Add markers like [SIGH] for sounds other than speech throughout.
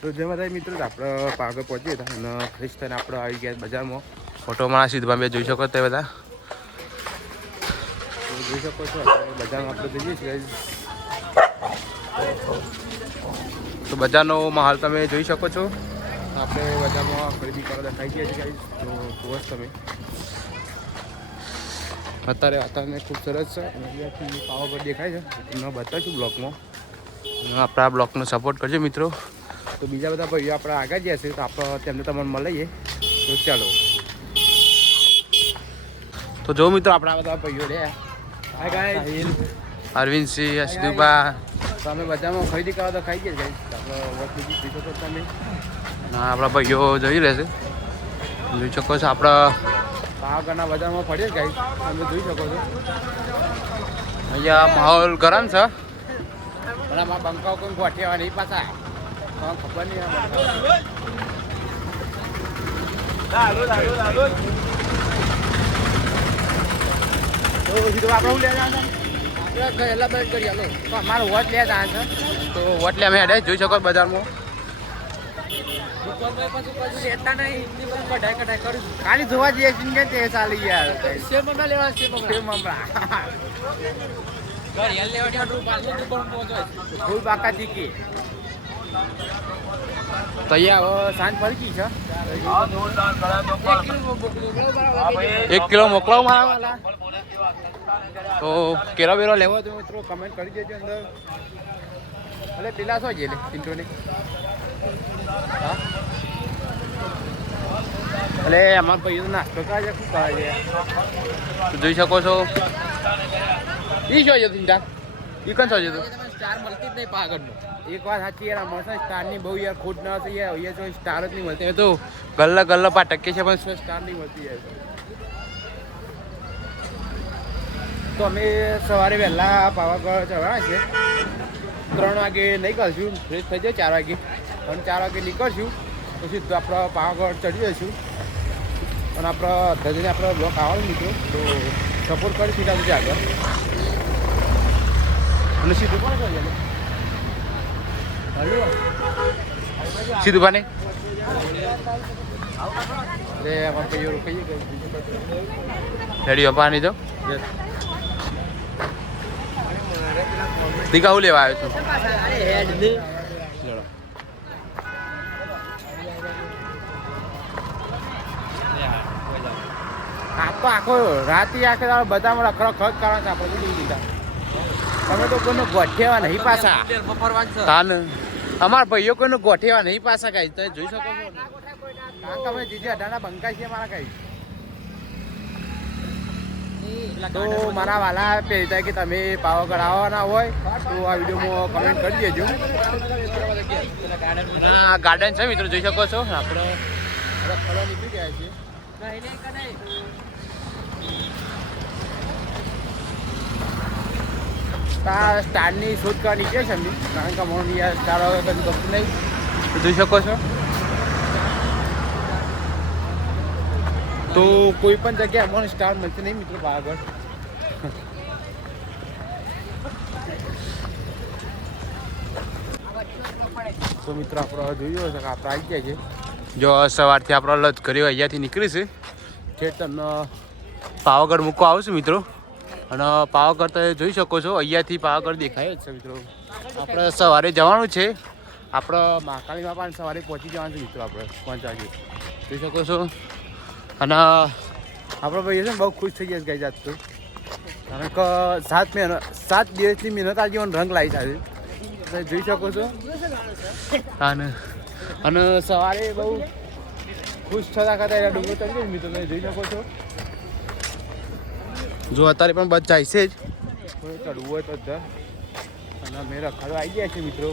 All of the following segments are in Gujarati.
તો જે બધા મિત્રો આપણે પાગળ પહોંચીએ હતા અને ફ્રેશ થઈને આપણે આવી ગયા બજારમાં. ફોટોમાં સીધમાં બે જોઈ શકો તે બધા. તો જોઈ શકો છો બજારમાં આપણે જઈએ છીએ તો બજારનો માહોલ તમે જોઈ શકો છો. આપણે બજારમાં ખરીદી કરવા દેખાઈ ગયા છીએ. તો જુઓ તમે. અત્યારે વાતાવરણ ખૂબ સરસ છે અહીંયાથી પાવાગઢ દેખાય છે. તમને બતાવીશું બ્લોકમાં આપણા બ્લોકનો સપોર્ટ કરજો મિત્રો. તો બીજા બધા ભાઈઓ આપણે આગળ જશે તો આપણે તેમને તમને મળીએ. તો ચાલો. તો જો મિત્રો આપણા બધા ભાઈઓ રે હાય ગાઈસ અરવિંદસિંહ અશદુબા તમે બધામાં બજારમાં ખરીદી કરવા તો ખાઈ ગયા શકો તમે. ના આપણા ભાઈઓ જોઈ રહેશે જોઈ શકો છો આપણા પાવાગઢના બજારમાં ફરીએ ગાઈસ તમે જોઈ શકો છો. અહીંયા માહોલ ગરમ છે. પણ આમાં બંકાઓ કોઈ ગોઠેવા નહીં પાછા. હા, ખબર નહીં આ બંકાઓ. તો સીધું આપણે શું લેવા જવાનું છે? આપણે ગયેલા બંધ કરી હાલો તો અમારો વોટ લેવા જવાનું છે તો વોટ અમે હેડે જોઈ શકો બજારમાં ખાલી જોવા જઈએ કે તે ચાલી યાર લેવા મમરા ફૂલ બાકા જીકી તો અહીંયા હવે સાંજ ફરકી છે એક કિલો મોકલાવ મારા તો કેરો બેરો લેવો તો મિત્રો કમેન્ટ કરી દેજો અંદર. એટલે પેલા શું છે પિન્ટો ને? હા? એટલે અમારા ભાઈઓ નાસ્તો કરે છે શું કરે છે? જોઈ શકો છો. ઈ શું છે તિંટા ઈ કન શું છે તું? સ્ટાર મળતી જ નહીં પાગળનું એક વાત સાચી યાર મળશે સ્ટારની બહુ યાર ખોટ ના હશે યાર અહીંયા તો સ્ટાર જ નહીં મળતી. તો ગલ્લા ગલ્લા પા ટકે છે પણ સ્ટાર નહીં મળતી યાર. તો અમે સવારે વહેલા પાવાગઢ ચડવાના છે ત્રણ વાગે નીકળશું ફ્રેશ થઈ જાય ચાર વાગે. અને ચાર વાગે નીકળશું તો આપણે પાવાગઢ ચડી જઈશું. અને આપણે ધજીને આપણે બ્લોક આવવાનું મિત્રો તો સપોર્ટ કરી ત્યાં સુધી આગળ. અને સીધું કોણ સીધું પાને રે અમાર ભાઈઓ કહીએ કે રેડી પાણી દો દીકા હું લેવા આવ્યો છું. આખો આખો રાતે આખે બધા રખડો ખર્ચ કારણ છે, આપણે દીધા તમે તો કોઈનો ગોઠેવા નહીં પાછા. તાન અમાર ભાઈઓ કોઈનો ગોઠેવા નહીં પાછા કઈ. તમે જોઈ શકો છો. કારણ કે અમે જીજે બંકા છીએ મારા કઈ. તો મારા વાલા પહેરતા કે તમે પાવાગઢ આવવાના હોય તો આ વિડીયોમાં કમેન્ટ કરી દેજો. આ ગાર્ડન છે મિત્રો જોઈ શકો છો. આપણે ફરવા નીકળી ગયા છીએ. આ સ્ટારની શોધ કરવા નીકળે છે એમની. કારણ કે મને યાર સ્ટાર હવે કદી ગમતું નહીં. જોઈ શકો છો. તો કોઈ પણ જગ્યાએ મને સ્ટાર મળશે નહીં મિત્રો આગળ. તો મિત્રો આપણે જોયું હશે કે આપણે આવી ગયા છે જો સવારથી આપણો લજ કર્યો અહીંયાથી નીકળીશું ઠેઠ તમને પાવાગઢ મૂકવા આવશું મિત્રો. અને પાવાગઢ તમે જોઈ શકો છો, અહીંયાથી પાવાગઢ દેખાય જ છે મિત્રો. આપણે સવારે જવાનું છે. આપણે મહાકાળીમાં પણ સવારે પહોંચી જવાનું છે મિત્રો આપણે, પાંચ વાગે. જોઈ શકો છો. અને આપણો ભાઈ છે ને બહુ ખુશ થઈ ગયા છે ગઈ જાત કારણ કે સાત મહેનત સાત દિવસની મહેનત આ જીવન રંગ લાવી છે. તમે જોઈ શકો છો. અને અને સવારે બહુ ખુશ થતા એના ડુંગર ચડી ગયો મિત્રો તમે જોઈ શકો છો. જો અત્યારે પણ બસ જાય છે જ. ચડવું હોય તો જ. અને અમે રખાડવા આવી ગયા છે મિત્રો.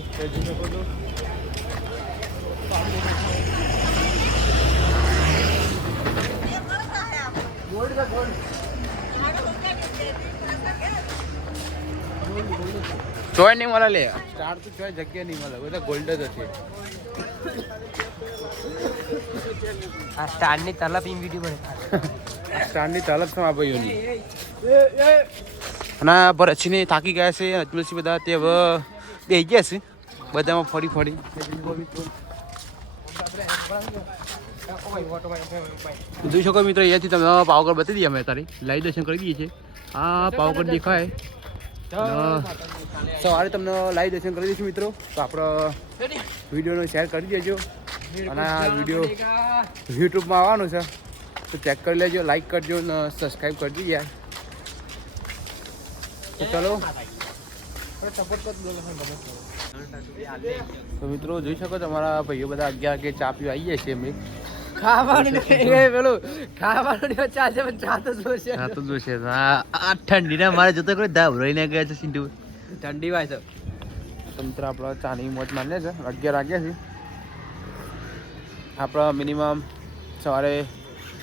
ચોય નહીં મળે લે. સ્ટાર તો ચોય જગ્યા નહીં મળે. બધા ગોલ્ડ જ હશે. આ સ્ટારની તલબ ઇન વીડિયો બને સ્ટારની તલબ શું આ ભાઈઓની. અને ભરતસિંહને થાકી ગયા છે અજમલસિંહ બધા તે હવે બે ગયા છે. બધામાં ફરી ફરી. જોઈ શકો મિત્રો, અહીંયાથી તમે પાવાગઢ બતાવી દઈએ અમે તારી લાઈવ દર્શન કરી દઈએ છીએ. આ પાવાગઢ દેખાય. સવારે તમને લાઈવ દર્શન કરી દઈશું મિત્રો. તો આપણે વિડીયોનો શેર કરી દેજો. અને આ વીડિયો યુટ્યુબમાં આવવાનું છે. તો ચેક કરી લેજો લાઈક કરજો અને સબસ્ક્રાઈબ કરજો યાર. ચલો. તો મિત્રો જોઈ શકો તમારા ભાઈઓ બધા અગિયાર કે ચા પીવા આવી જાય છે અમે. ખાવાનું પેલું ખાવાનું પણ ચા તો જોશે. હા તો જોશે. આ આ ઠંડીના મારે જતો કોઈ દાબ રહીને ગયા છે સિંધુ. ઠંડી વાય તો. તો મિત્રો આપણે ચાની મોજ માન્ય છે અગિયાર વાગ્યા છે. આપણા મિનિમમ સવારે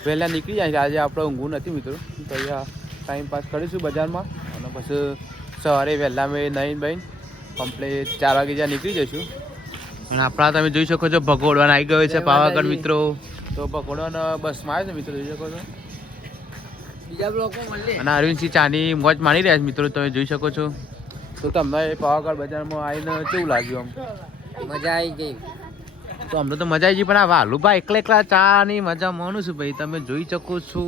વહેલા નીકળી જાય છે. આજે આપણે ઊંઘવું નથી મિત્રો. તો અહીંયા ટાઈમ પાસ કરીશું બજારમાં. પછી સવારે વહેલા મેં નહીં બહીને કમ્પ્લીટ ચાર વાગે જ્યાં નીકળી જઈશું. અને આપણા તમે જોઈ શકો છો ભગોડવાન આવી ગયો છે પાવાગઢ મિત્રો. તો ભગોડવાન બસમાં આવે છે મિત્રો જોઈ શકો છો? બીજા બ્લોકમાં મળીએ. અને અરવિંદસિંહ ચાની મોજ માણી રહ્યા છે મિત્રો તમે જોઈ શકો છો. તો તમને પાવાગઢ બજારમાં આવીને કેવું લાગ્યું આમ? મજા આવી ગઈ. તો અમને તો મજા આવી ગઈ પણ આ વાલુભા એકલા એકલા ચા ની મજા માનું છું ભાઈ. તમે જોઈ શકો છો.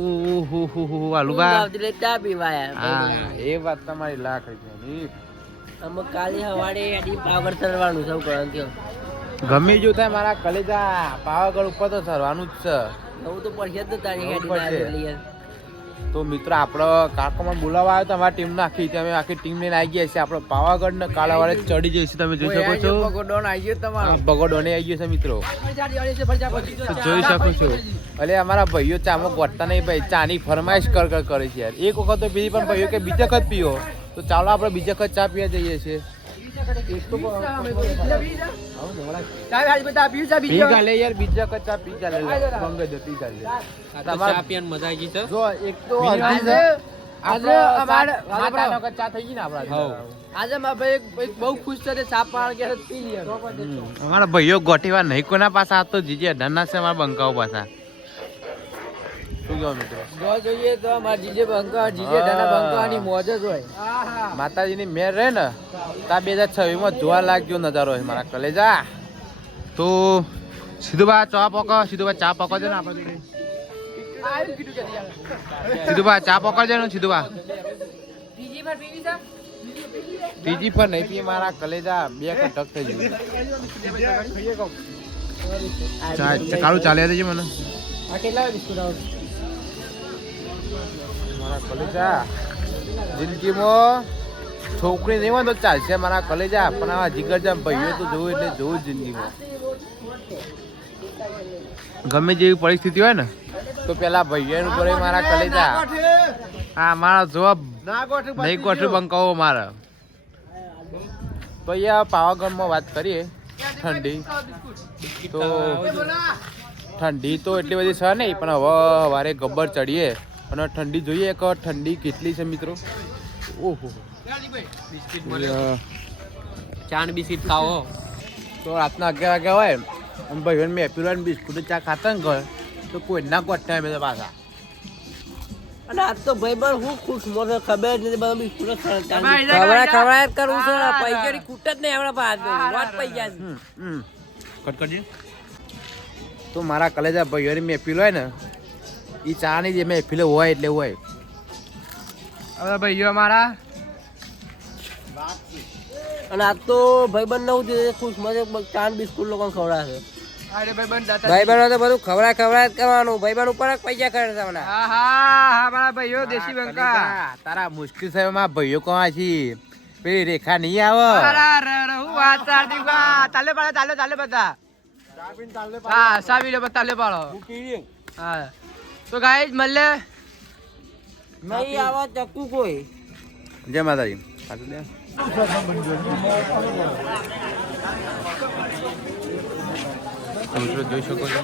હુ હુ હુ વાલુભા. ચા પીવાયા હા એ વાત તમારી લાખ રૂપિયાની અમે કાલે સવારે એડી પાવર ચડવાનું સૌ કરવાનું કયો ગમે જો થાય મારા કલેજા પાવાગઢ ઉપર તો સરવાનું જ છે. હું તો પડશે જ તારી જવું તો મિત્રો આપણો કાકોમાં બોલાવવા આવ્યો તો અમારી ટીમ નાખી. અમે આખી ટીમ લઈને આવી ગયા છીએ. આપણે પાવાગઢ ને કાલાવાડે ચડી જઈશું તમે જોઈ શકો છો. હા, ભગોડોને આવી ગયો છે મિત્રો. જોઈ શકો છો. એટલે અમારા ભાઈઓ ચામો ગોટતા નહીં ભાઈ. ચાની ફરમાઈશ કર કર કરે છે યાર. એક વખત તો પીધી પણ ભાઈઓ કે બીજા વખત પીઓ. તો ચાલો આપણે બીજા વખત ચા પીવા જઈએ છીએ. મારા બહુ ખુશ છે સાપ પાડ કે પી લે અમારા ભાઈઓ ગોઠીવા નહીં, કોના પાસા આ જીજે અઢારના છે, અમારા બંકાઓ પાસા. શું કહો મિત્રો જો જોઈએ તો અમારા જીજે બંકા જીજે દાદા બંકાની મોજ જ હોય. માતાજીની મેર રહે ને તા બે હજાર છવ્વીસમાં જોવા લાગ્યો નજારો હોય મારા કલેજા. તો સીધુબા ચા પકો સીધુબા ચા પકો છે ને આપણે જોડે. સીધુબા ચા પકડજે ને ને સીધુબા ત્રીજી પર નહીં પી મારા કલેજા બે કટક થઈ ગયું. ચા ચા- કાળું ચાલે દેજે મને. આ કેટલા બિસ્કુટ આવે મારા કલેજા. જિંદગીમાં છોકરી નહીં હોય તો ચાલશે મારા કલેજા. પણ આવા જીગરજામ ભાઈઓ તો જોવું એટલે જોવું જ જિંદગીમાં. ગમે જેવી પરિસ્થિતિ હોય ને તો પેલા ભાઈઓનું ઉપર મારા કલેજા. હા મારા જવાબ નહીં ગોઠવી બંકાઓ મારા. તો અહીંયા પાવાગઢમાં વાત કરીએ. ઠંડી. તો ઠંડી તો એટલી બધી છે નહીં પણ હવે સવારે ગબ્બર ચડીએ. અને ઠંડી જોઈએ કે ઠંડી કેટલી છે મિત્રો? ઓહો. ચાન બિસ્કિટ ખાઓ. તો રાતના અગિયાર વાગ્યા હોય અને ભાઈ મેં એપીલ બિસ્કુટ ચા ખાતા ને ઘર તો કોઈ ના કોઈ અમે તો પાછા. અને આજ તો ભાઈ બન હું ખુશ મને ખબર જ નથી બધા બિસ્કુટ ખવડા ખવડા જ કરું છું પૈસાની ખૂટ જ નહીં આપણા પાસે. વાત પૈ ગયા છે હમ, હમ. કટ કરજે તો મારા કલેજા ભાઈઓની મહેફિલ હોય ને એ ચાની જે મહેફિલ હોય એટલે હોય. હવે ભાઈઓ મારા અને આજ તો ભાઈ બન નવું છે ખુશ મજા ચાંદ બિસ્કુટ લોકો ખવડાવે અરે બંધ તો બધું ખવડા ખવડા જ કરવાનું. ભાઈ ઉપર જ પૈસા ખર્ચવાના હા હા હા મારા ભાઈઓ દેશી બંકા. તારા મુશ્કેલ સમયમાં ભાઈઓ કોણ છે? પેલી રેખા નહીં આવે? વાત બા તાલે પાડો તાલે તાલે બધા. હા સાબી લે તાલે પાડો. હા. તો ગાઈસ મળે નહીં આવા ચક્કુ કોઈ. જય માતાજી. મિત્રો જોઈ શકો છો.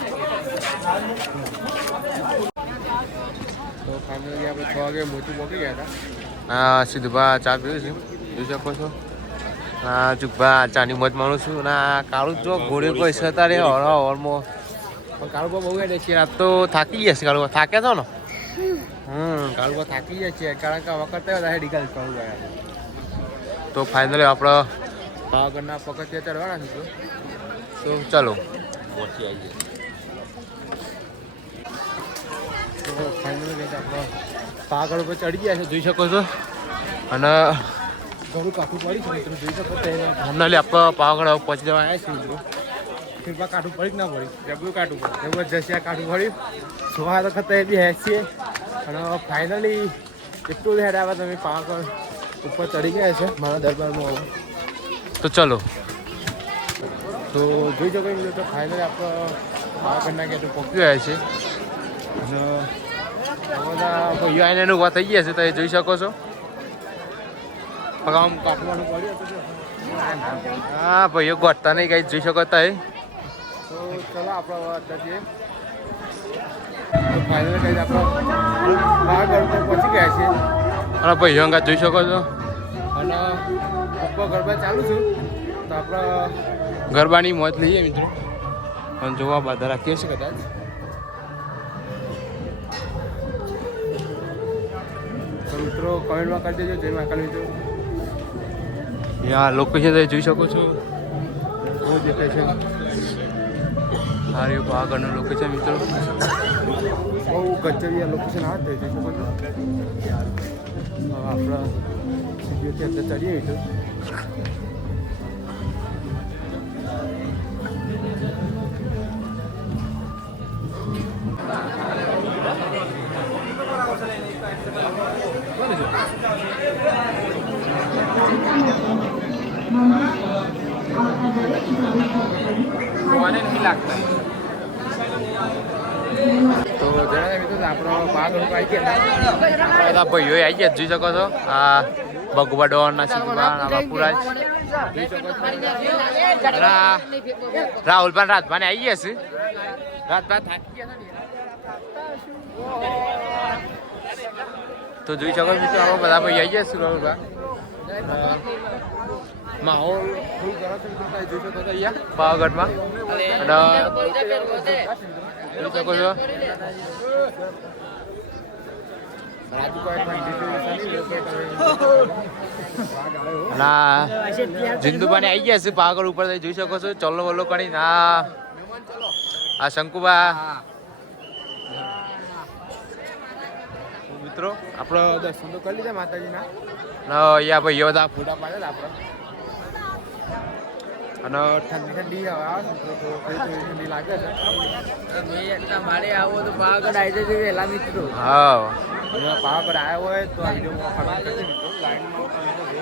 તો ફાઇનલી આપણે છ વાગે મોચું પહોંચી ગયા હતા હા સીધુભા ચા પીવું છું. જોઈ શકો છો. હા ચુકભા ચાની મોજ માણું છું. ના કાળું જો ઘોડે કોઈ છે તારે? હળ હળમાં. પણ કાળુબા બહુ હેડે છે. રાત તો થાકી ગયા છે કાળુબા થાકે છો ને? હમ કાળુબા થાકી ગયા છે. કારણ કે વખત હેડી ગયા કાળુબા તો ફાઇનલી આપણે પાવાગઢના પગથિયા ચડવાના છે તો ચાલો. પહોંચી આવીએ. તો ફાઇનલી આપણે પાવાગઢ ઉપર ચડી ગયા છે, જોઈ શકો છો. અને ઘણું કાઠું પડી છે તમે જોઈ શકો છો. હમણાં આપણે પાવાગઢ પહોંચી જવા આવ્યા છીએ ફિરપા કાઠું પડી ના પડી? જબરું કાઠું પડે. જબરજસ્ત કાઠું પડ્યું સોવા તો એ બી હેસ છીએ અને ફાઇનલી એટલું હેડ આવ્યા તમે પાવાગઢ ઉપર ચડી ગયા છે મારા દરબારમાં તો ચલો. તો જોઈ શકો મિત્રો તો ફાઇનલી આપણે પાવાગઢના ગેટ પહોંચી ગયા છે. અને બધા ભાઈઓ આવીને એનું ઊભા થઈ ગયા છે તો એ જોઈ શકો છો. આમ કાઢવાનું પડ્યું હા ભાઈઓ ગોઠતા નહીં કઈ જોઈ શકો તો ચલો આપણે અત્યારે જઈએ ફાઇનલ કઈ આપણે બહાર ઉપર પહોંચી ગયા છે અને ભાઈ અંગા જોઈ શકો છો? અને ઉપર ગરબા ચાલુ છું. તો આપણે ગરબાની મોજ લઈએ મિત્રો. અને જોવા બધા રાખીએ છીએ કદાચ. મિત્રો કમેન્ટમાં કરી દેજો જય મહાકાલ મિત્રો. યા લોકેશન જોઈ શકો છો. બહુ દેખાય છે. સારું એવું આગળનું લોકેશન મિત્રો બહુ ગજબી લોકેશન આ થઈ જશે બધું આપણા સીડીઓથી અંદર ચડીએ મિત્રો તો બધા ભાઈઓ આવી ગયા, જોઈ શકો છો. આ બગુબા ડોનના સિદ્ધમાં બાપુરાજ. રાહુલ રાહુલભાઈ રાજભાને આવી ગયા છે. તો જોઈ શકો મિત્રો આપણે બધા ભાઈ આવી ગયા છે રાહુલભાઈ. માહોલ જોઈ શકો અહીંયા પાવાગઢમાં. અને જોઈ શકો છો? આવી ગયા છે પાગળ ઉપર જોઈ શકો છો. ચલો વલો કરી ના. આ શંકુબા મિત્રો આપણો દર્શન તો કરી લીધા માતાજીના. ના અહીંયા ભાઈઓ બધા ફોટા પાડેલા આપણે. અને ઠંડી ઠંડી હવા આવે ઠંડી લાગે છે. મારે આવો તો પાવાગઢ આવી જજો વહેલા મિત્રો. હા. પાવાગઢ આવ્યો હોય તો આ વિડીયોમાં કમેન્ટ કરજો મિત્રો લાઈનમાં comment કરજો.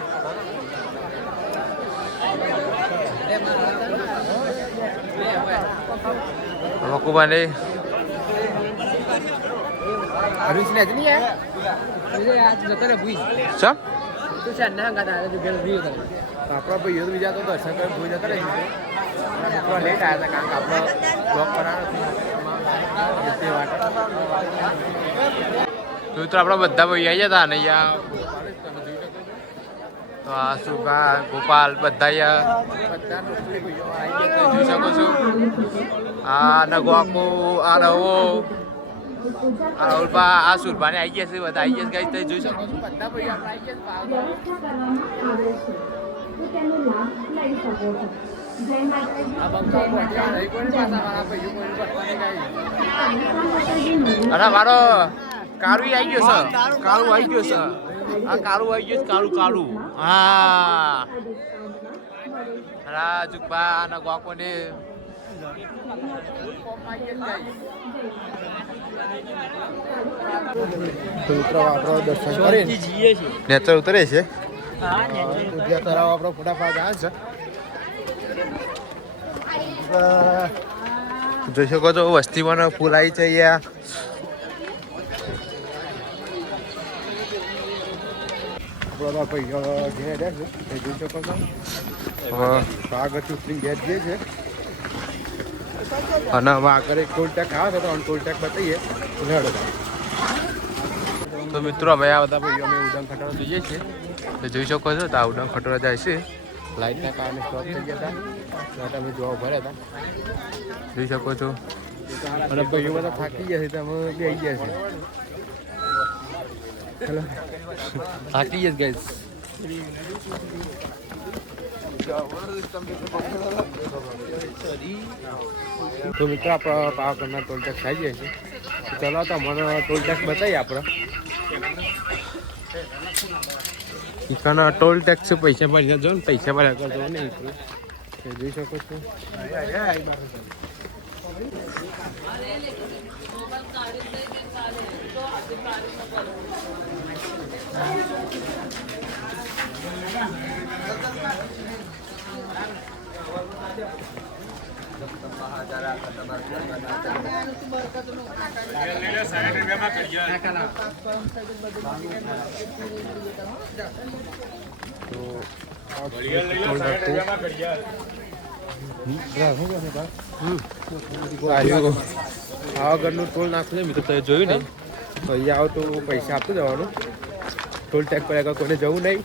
મકુબાને હરીશ ને જ નહીં આયા? ચમ? તું છે ના ગાતા તો ઘેર ભી કરે તો આપણા ભાઈઓ તો બીજા તો દર્શન કરીને ભૂઈ જતા રહી મિત્રો થોડા લેટ આવ્યા હતા કારણ કે આપણો બ્લોક હતો. તે મિત્રો આપણા બધા ભાઈ આવી જતા અને અહીંયા તો આ સુભા ગોપાલ બધા અહીંયા આવી જોઈ શકો છો. આ નગવાકો આ નવો. આ રાહુલભા આ સુરભાને આવી ગયા છે બધા આવી ગયા છે guys. તમે જોઈ શકો છો બધા ભાઈ આપણે આવી ગયા છે. અરે મારો કાળુ આવી ગયો છે. કાળુ. આવી ગયો સર આ કાળુ આવી ગયો છે કાળુ કાળુ. હા. રાજુકભા ના ગોકોને. તો મિત્રો આપણો દર્શન કરીને નેચર ઉતરે છે ઉદ્યા આપણો પાડ છે. જોઈ શકો છો વસ્તીમાં ફૂલ આવી છે અહીંયા. આપણો ભાઈ ઘેર છે જોઈ શકો છો. સ્વાગત ઉતરી ઘેર જે છે અને હવે આગળ એક ટોલ ટેક આવે છે, તો ટોલ ટેક બતાવીએ. લેડો તો મિત્રો અમે આ બધા ભાઈઓ અમે ઉડન ખટારો જોઈએ છીએ. તો જોઈ શકો છો, તો આ ઉડન ખટોરા જાય છે. લાઇટના કારણે સ્ટોપ થઈ ગયા હતા. અમે જોવા ભર્યા હતા જોઈ શકો છો. અને ભાઈઓ બધા થાકી ગયા છે, તો અમે બી [LAUGHS] ગયા છે હેલો થાકી ગયા ગાઈસ તો મિત્રો, આપણે પાવાગઢના ટોલ ટેક્સ આવી જાય છે ચલો, તો મને ટોલ ટેક્સ બતાવીએ આપણે. ઈકાના ટોલ ટેક્સ પૈસા ભરી જો ને, પૈસા ભર્યા કરજો ને જોઈ શકો છો. Thank આ ટેક્સ ટોલ નાખવું મિત્રો, તમે જોયું ને? તો અહીંયા આવો તો પૈસા આપતું જવાનું. ટોલ ટેક્સ પર કોઈને જવું નહીં.